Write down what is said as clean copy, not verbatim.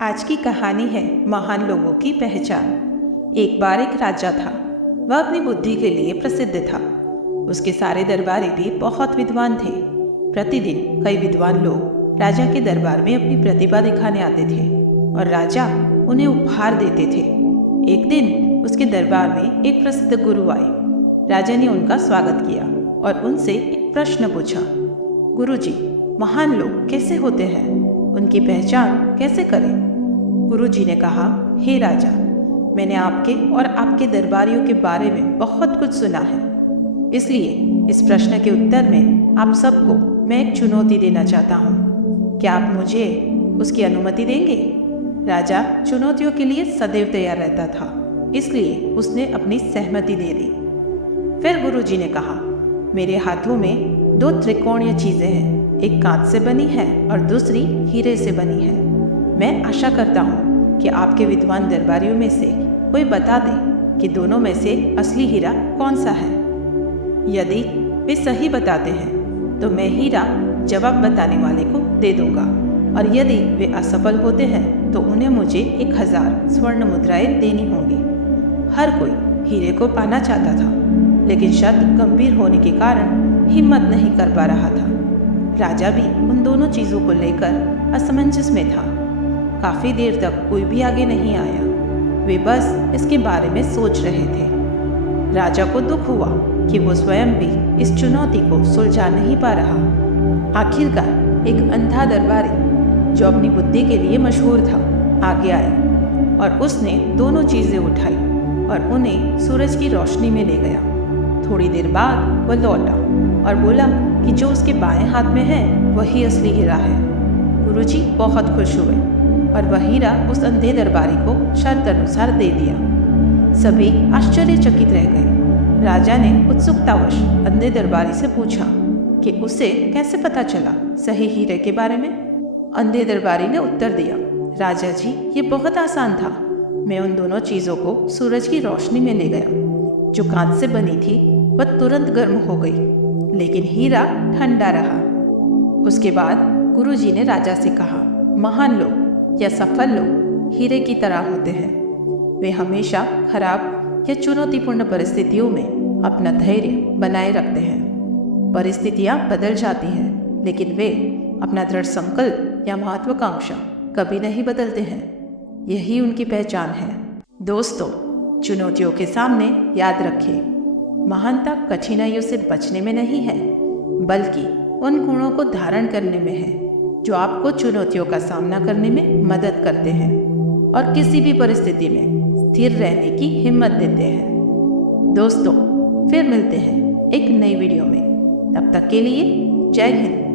आज की कहानी है महान लोगों की पहचान। एक बार एक राजा था। वह अपनी बुद्धि के लिए प्रसिद्ध था। उसके सारे दरबारी भी बहुत विद्वान थे। प्रतिदिन कई विद्वान लोग राजा के दरबार में अपनी प्रतिभा दिखाने आते थे और राजा उन्हें उपहार देते थे। एक दिन उसके दरबार में एक प्रसिद्ध गुरु आए। राजा ने उनका स्वागत किया और उनसे एक प्रश्न पूछा। गुरुजी, महान लोग कैसे होते हैं? उनकी पहचान कैसे करें? गुरुजी ने कहा, हे राजा, मैंने आपके और आपके दरबारियों के बारे में बहुत कुछ सुना है। इसलिए इस प्रश्न के उत्तर में आप सबको मैं एक चुनौती देना चाहता हूँ। क्या आप मुझे उसकी अनुमति देंगे? राजा चुनौतियों के लिए सदैव तैयार रहता था, इसलिए उसने अपनी सहमति दे दी। फिर गुरुजी ने कहा, मेरे हाथों में दो त्रिकोणीय चीजें हैं, एक कांच से बनी है और दूसरी हीरे से बनी है। मैं आशा करता हूँ कि आपके विद्वान दरबारियों में से कोई बता दे कि दोनों में से असली हीरा कौन सा है। यदि वे सही बताते हैं तो मैं हीरा जवाब बताने वाले को दे दूंगा, और यदि वे असफल होते हैं तो उन्हें मुझे 1000 स्वर्ण मुद्राएं देनी होंगी। हर कोई हीरे को पाना चाहता था, लेकिन शर्त गंभीर होने के कारण हिम्मत नहीं कर पा रहा था। राजा भी उन दोनों चीज़ों को लेकर असमंजस में था। काफ़ी देर तक कोई भी आगे नहीं आया। वे बस इसके बारे में सोच रहे थे। राजा को दुख हुआ कि वो स्वयं भी इस चुनौती को सुलझा नहीं पा रहा। आखिरकार एक अंधा दरबारी जो अपनी बुद्धि के लिए मशहूर था आगे आया और उसने दोनों चीज़ें उठाई और उन्हें सूरज की रोशनी में ले गया। थोड़ी देर बाद वह लौटा और बोला कि जो उसके बाएं हाथ में है वही असली हीरा है। गुरुजी बहुत खुश हुए और वह हीरा उस अंधे दरबारी को शर्त अनुसार दे दिया। सभी आश्चर्यचकित रह गए। राजा ने उत्सुकतावश अंधे दरबारी से पूछा कि उसे कैसे पता चला सही हीरे के बारे में। अंधे दरबारी ने उत्तर दिया, राजा जी, ये बहुत आसान था। मैं उन दोनों चीज़ों को सूरज की रोशनी में ले गया। जो कांच से बनी थी वह तुरंत गर्म हो गई, लेकिन हीरा ठंडा रहा। उसके बाद गुरुजी ने राजा से कहा, महान लोग या सफल लोग हीरे की तरह होते हैं। वे हमेशा खराब या चुनौतीपूर्ण परिस्थितियों में अपना धैर्य बनाए रखते हैं। परिस्थितियां बदल जाती हैं, लेकिन वे अपना दृढ़ संकल्प या महत्वाकांक्षा कभी नहीं बदलते हैं। यही उनकी पहचान है। दोस्तों, चुनौतियों के सामने याद रखिए, महानता कठिनाइयों से बचने में नहीं है, बल्कि उन गुणों को धारण करने में है जो आपको चुनौतियों का सामना करने में मदद करते हैं और किसी भी परिस्थिति में स्थिर रहने की हिम्मत देते हैं। दोस्तों, फिर मिलते हैं एक नई वीडियो में। तब तक के लिए जय हिंद।